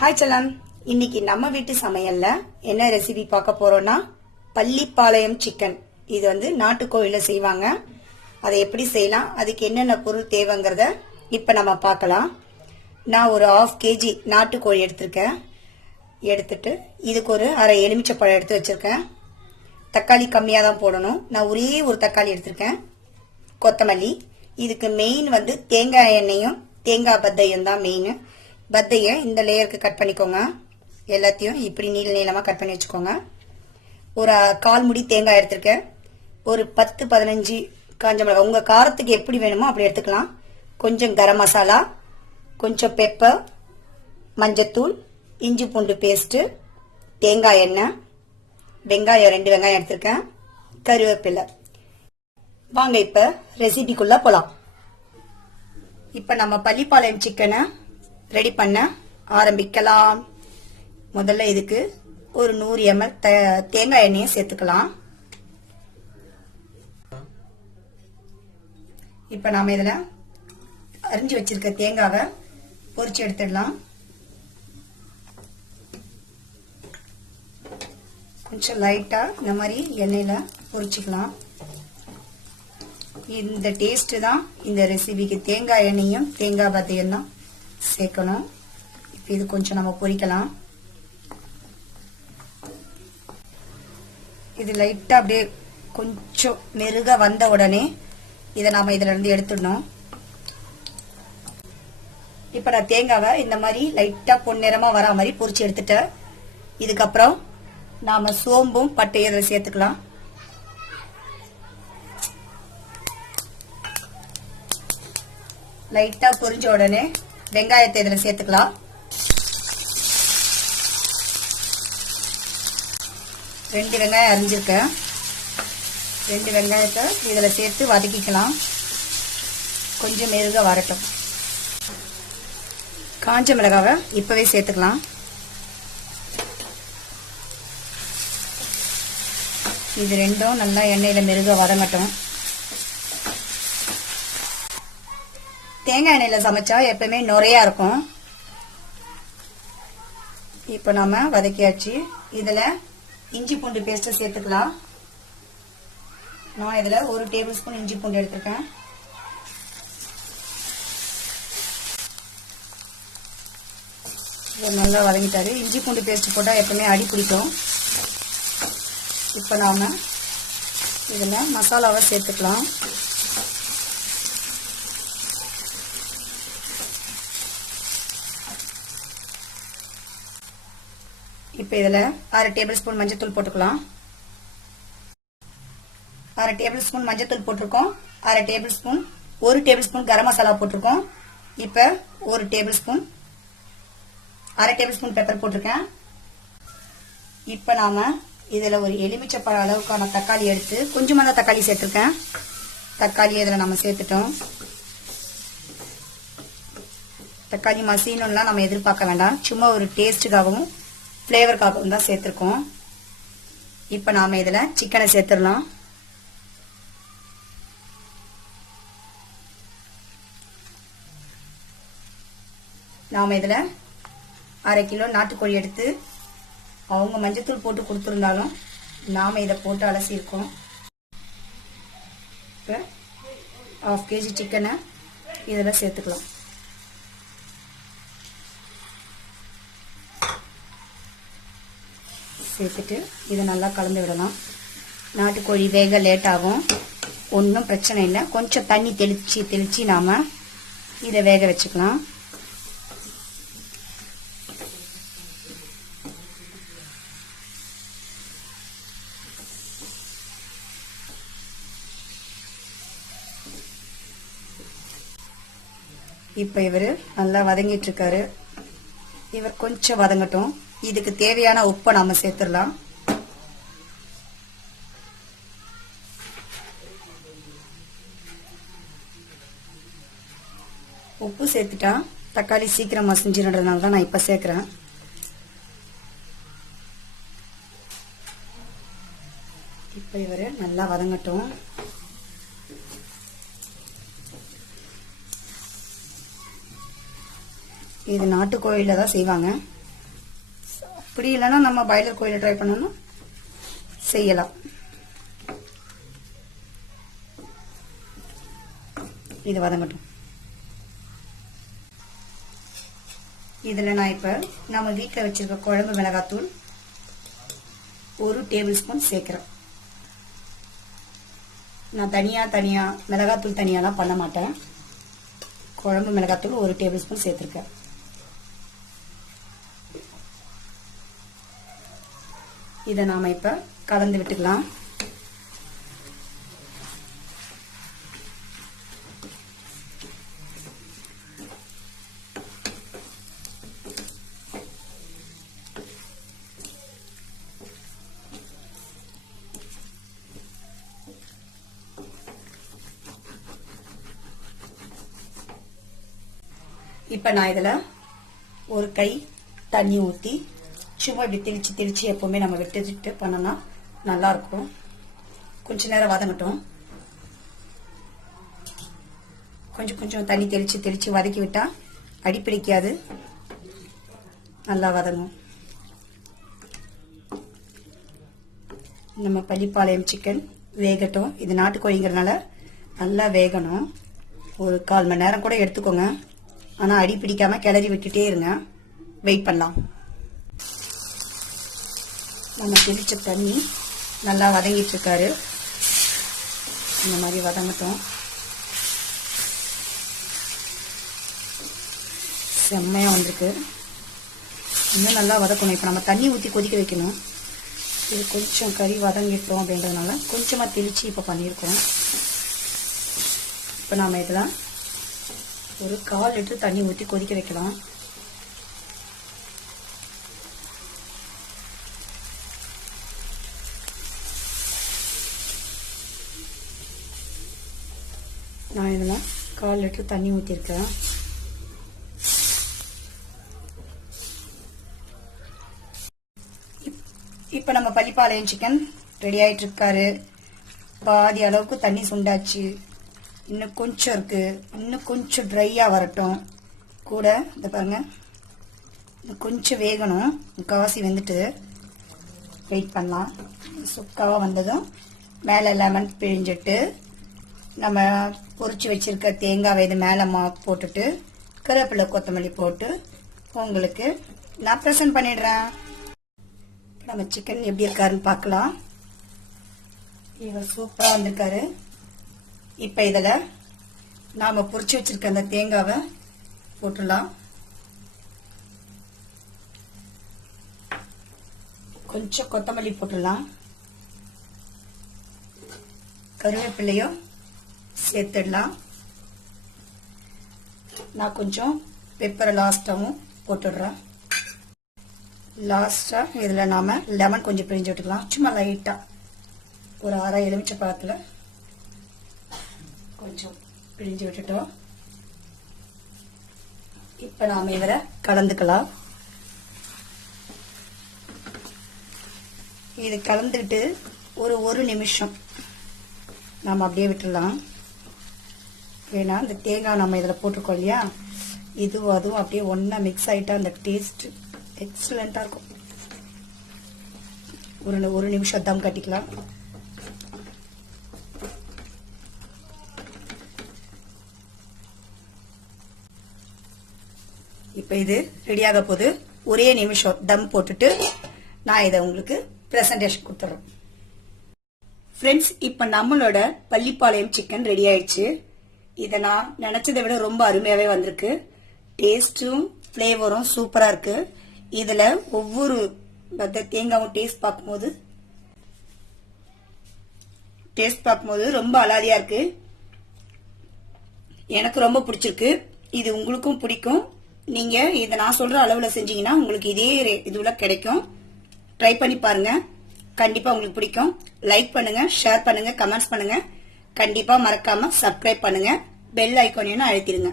Hi செல்லம், இன்னைக்கு நம்ம வீட்டு சமையல்ல என்ன ரெசிபி பார்க்க போறோம்னா பள்ளிப்பாளையம் சிக்கன். இது நாட்டுக்கோழில செய்வாங்க. அதை எப்படி செய்யலாம், அதுக்கு என்னென்ன பொருள் தேவைங்கிறத இப்ப நம்ம பார்க்கலாம். நான் ஒரு 1/2 kg நாட்டுக்கோழி எடுத்திருக்கேன். எடுத்துட்டு இதுக்கு ஒரு அரை எலுமிச்சப்பழம் எடுத்து வச்சிருக்கேன். தக்காளி கம்மியாக தான் போடணும். நான் ஒரே ஒரு தக்காளி எடுத்திருக்கேன். கொத்தமல்லி. இதுக்கு மெயின் தேங்காய் எண்ணெயும் தேங்காய் பத்தையும் தான் மெயின். பத்தையை இந்த லேயருக்கு கட் பண்ணிக்கோங்க. எல்லாத்தையும் இப்படி நீளமாக கட் பண்ணி வச்சுக்கோங்க. ஒரு 1/4 முடி தேங்காய் எடுத்திருக்கேன். ஒரு 10-15 காஞ்ச மிளகாய், உங்கள் காரத்துக்கு எப்படி வேணுமோ அப்படி எடுத்துக்கலாம். கொஞ்சம் கரம் மசாலா, கொஞ்சம் பெப்பர், மஞ்சத்தூள், இஞ்சி பூண்டு பேஸ்ட்டு, தேங்காய் எண்ணெய், வெங்காயம் 2 வெங்காயம் எடுத்திருக்கேன், கருவேப்பிலை. வாங்க இப்போ ரெசிபிக்குள்ள போகலாம். இப்போ நம்ம பள்ளிப்பாளையம் சிக்கனை ரெடி பண்ண ஆரம்பிக்கலாம். முதல்ல இதுக்கு ஒரு 100 ml தேங்காய் எண்ணெயை சேர்த்துக்கலாம். இப்ப நாம இதுல அரிஞ்சு வச்சிருக்க தேங்காவை பொரிச்சு எடுத்துடலாம். கொஞ்சம் லைட்டா இந்த மாதிரி எண்ணெயில பொரிச்சுக்கலாம். இந்த டேஸ்ட் தான் இந்த ரெசிபிக்கு. தேங்காய் எண்ணெயும் தேங்காய் பத்தையும் தான் சேர்க்கணும். இப்போ இது கொஞ்சம் நம்ம பொரிக்கலாம். இது லைட்டா அப்படியே கொஞ்சம் மெருக வந்த உடனே இதை நாம இதுல இருந்து எடுத்துடணும். இப்ப நான் தேங்காவை இந்த மாதிரி லைட்டா பொன்னிறமா வரா மாதிரி பொரிச்சு எடுத்துட்டேன். இதுக்கப்புறம் நாம சோம்பும் பட்டையும் இதில் சேர்த்துக்கலாம். லைட்டா பொரிஞ்ச உடனே வெங்காயத்தை இதுல சேர்த்துக்கலாம். ரெண்டு வெங்காயம் அரிஞ்சிருக்கேன். 2 வெங்காயத்தை இதுல சேர்த்து வதக்கிக்கலாம். கொஞ்சம் மெருக வரட்டும். காஞ்ச மிளகாவை இப்பவே சேர்த்துக்கலாம். இது ரெண்டும் நல்லா எண்ணெயில மெருக வதங்கட்டும். தேங்காய் எண்ணெயில சமைச்சா எப்பவுமே நுரையா இருக்கும். இப்ப நாம வதக்கியாச்சு. இதுல இஞ்சி பூண்டு பேஸ்ட் சேர்த்துக்கலாம். நான் இதுல 1 டேபிள் ஸ்பூன் இஞ்சி பூண்டு எடுத்திருக்கேன். இது நல்லா வதங்கிட்டாரு. இஞ்சி பூண்டு பேஸ்ட் போட்டா எப்பவுமே அடி பிடிக்கும். இப்ப நாம இதுல மசாலாவை சேர்த்துக்கலாம். இப்ப இதுல 1/2 டேபிள் ஸ்பூன் மஞ்சத்தூள் போட்டுக்கலாம். 1/2 டேபிள் ஸ்பூன் மஞ்சத்தூள் போட்டிருக்கோம். 1/2 table spoon 1 table spoon garam masala போட்டிருக்கோம். இப்ப 1 table spoon 1/2 table spoon pepper போட்டிருக்கேன். இப்ப நாம இதுல ஒரு எலுமிச்சப்பழ அளவுக்கான தக்காளி எடுத்து கொஞ்சமா தான் தக்காளி சேர்த்திருக்கேன். தக்காளி இதுல நம்ம சேர்த்துட்டோம். தக்காளி மசீனும்லாம் நம்ம எதிர்பார்க்க வேண்டாம். சும்மா ஒரு டேஸ்டுக்காகவும் ஃப்ளேவருக்காகவும் தான் சேர்த்துருக்கோம். இப்போ நாம இதுல சிக்கனை சேர்த்துடலாம். நாம இதுல 1/2 கிலோ நாட்டுக்கோழி எடுத்து அவங்க மஞ்சத்தூள் போட்டு கொடுத்துருந்தாலும் நாம இதை போட்டு அலசியிருக்கோம். இப்போ 1/2 kg சிக்கனை இதில் சேர்த்துக்கலாம். சேர்த்துட்டு இதை நல்லா கலந்து விடலாம். நாட்டுக்கோழி வேக லேட் ஆகும், ஒன்றும் பிரச்சனை இல்லை. கொஞ்சம் தண்ணி தெளிச்சு நாம இதை வேக வச்சுக்கலாம். இப்ப இவரு நல்லா வதங்கிட்டு இருக்காரு. இவர் கொஞ்சம் வதங்கட்டும். இதுக்கு தேவையான உப்பை நாம சேர்த்துடலாம். உப்பு சேர்த்துட்டா தக்காளி சீக்கிரம் மசிஞ்சிருன்றதுனால தான் நான் இப்ப சேர்க்கிறேன். இப்ப இவரு நல்லா வதங்கட்டும். இது நாட்டுக்கோழில தான் செய்வாங்க. இப்படி இல்லைன்னா நம்ம பாய்லர் கோயில ட்ரை பண்ணணும் செய்யலாம். இது வதங்கட்டும். இதில் நான் இப்போ நம்ம வீட்டில் வச்சிருக்க குழம்பு மிளகாத்தூள் 1 டேபிள் ஸ்பூன் சேர்க்கிறேன். நான் தனியா மிளகாத்தூள் தனியாலாம் பண்ண மாட்டேன். குழம்பு மிளகாத்தூள் 1 டேபிள் ஸ்பூன் சேர்த்துருக்கேன். இதை நாம இப்ப கலந்து விட்டுக்கலாம். இப்ப நான் இதுல ஒரு கை தண்ணி ஊத்தி சும்மா இப்படி திரிச்சு எப்பவுமே நம்ம விட்டு பண்ணோம்னா நல்லா இருக்கும். கொஞ்ச நேரம் வதங்கட்டும். கொஞ்சம் தண்ணி தெளிச்சு வதக்கி விட்டா அடிப்பிடிக்காது, நல்லா வதங்கும். நம்ம பள்ளிப்பாளையம் சிக்கன் வேகட்டும். இது நாட்டுக்கோழிங்கிறதுனால நல்லா வேகணும். ஒரு 1/4 மணி நேரம் கூட எடுத்துக்கோங்க. ஆனா அடி பிடிக்காம கிளறி விட்டுட்டே இருங்க. வெயிட் பண்ணலாம். நம்ம தெளிச்ச தண்ணி நல்லா வதங்கிட்டு இருக்காரு. இந்த மாதிரி வதங்கட்டும். செம்மையா வந்திருக்கு. இன்னும் நல்லா வதக்கணும். இப்ப நம்ம தண்ணி ஊற்றி கொதிக்க வைக்கணும். இது கொஞ்சம் கறி வதங்கிட்டோம் அப்படின்றதுனால கொஞ்சமா தெளிச்சு இப்ப பண்ணியிருக்கோம். இப்ப நாம இதெல்லாம் ஒரு 1/4 லிட்டர் தண்ணி ஊற்றி கொதிக்க வைக்கலாம். நான் இதில் 1/4 லிட்டர் தண்ணி ஊற்றிருக்கேன். இப்போ நம்ம பள்ளிப்பாளையம் சிக்கன் ரெடி ஆயிட்டு இருக்காரு. பாதி அளவுக்கு தண்ணி சுண்டாச்சு. இன்னும் கொஞ்சம் இருக்கு. இன்னும் கொஞ்சம் ட்ரையா வரட்டும். கூட இந்த பாருங்க, கொஞ்சம் வேகணும். முக்கால்வாசி வெந்துட்டு வெயிட் பண்ணலாம். சுக்காவா வந்ததும் மேலே லெமன் பிழிஞ்சிட்டு நம்ம பொரிச்சு வச்சிருக்க தேங்காய் இது மேலே போட்டுட்டு கருவேப்பிலை கொத்தமல்லி போட்டு உங்களுக்கு நான் ப்ரெசென்ட் பண்ணிடுறேன். நம்ம சிக்கன் எப்படி இருக்காருன்னு பார்க்கலாம். இவர் சூப்பராக வந்திருக்காரு. இப்போ இதில் நாம் பொரிச்சு வச்சிருக்க அந்த தேங்காவை போட்டுடலாம். கொஞ்சம் கொத்தமல்லி போட்டுடலாம். கருவேப்பிலையும் சேர்த்துடலாம். நான் கொஞ்சம் பெப்பரை லாஸ்ட்டாகவும் போட்டுடுறேன். லாஸ்ட்டாக இதில் நாம் லெமன் கொஞ்சம் பிழிஞ்சு விட்டுக்கலாம். சும்மா லைட்டாக ஒரு 1/2 எலுமிச்சை பழத்தில் கொஞ்சம் பிழிஞ்சு விட்டுட்டோம். இப்போ நாம் இவரை கலந்துக்கலாம். இது கலந்துட்டு ஒரு நிமிஷம் நாம் அப்படியே விட்டுடலாம். ஏன்னா இந்த தேங்காய் நம்ம இதில் போட்டிருக்கோம் இல்லையா, இதுவும் அதுவும் அப்படியே ஒன்றா மிக்ஸ் ஆகிட்டா அந்த டேஸ்ட் எக்ஸலண்ட்டாக இருக்கும். ஒரு நிமிஷம் தம் கட்டிக்கலாம். இப்போ இது ரெடியாக போகுது. ஒரே நிமிஷம் தம் போட்டுட்டு நான் இதை உங்களுக்கு பிரசன்டேஷன் கொடுத்துறேன். ஃப்ரெண்ட்ஸ், இப்போ நம்மளோட பள்ளிப்பாளையம் சிக்கன் ரெடி ஆயிடுச்சு. இதை நான் நினைச்சதை விட ரொம்ப அருமையாவே வந்திருக்கு. டேஸ்டும் ஃப்ளேவரும் சூப்பரா இருக்கு. இதுல ஒவ்வொரு தேங்காவும் டேஸ்ட் பார்க்கும்போது ரொம்ப அலாதியா இருக்கு. எனக்கு ரொம்ப பிடிச்சிருக்கு. இது உங்களுக்கும் பிடிக்கும். நீங்க இதை நான் சொல்ற அளவுல செஞ்சீங்கன்னா உங்களுக்கு இதே இதுல கிடைக்கும். ட்ரை பண்ணி பாருங்க. கண்டிப்பா உங்களுக்கு பிடிக்கும். லைக் பண்ணுங்க, ஷேர் பண்ணுங்க, கமெண்ட்ஸ் பண்ணுங்க. கண்டிப்பா மறக்காம சப்ஸ்கிரைப் பண்ணுங்க. பெல் ஐகானையும் அழுத்திடுங்க.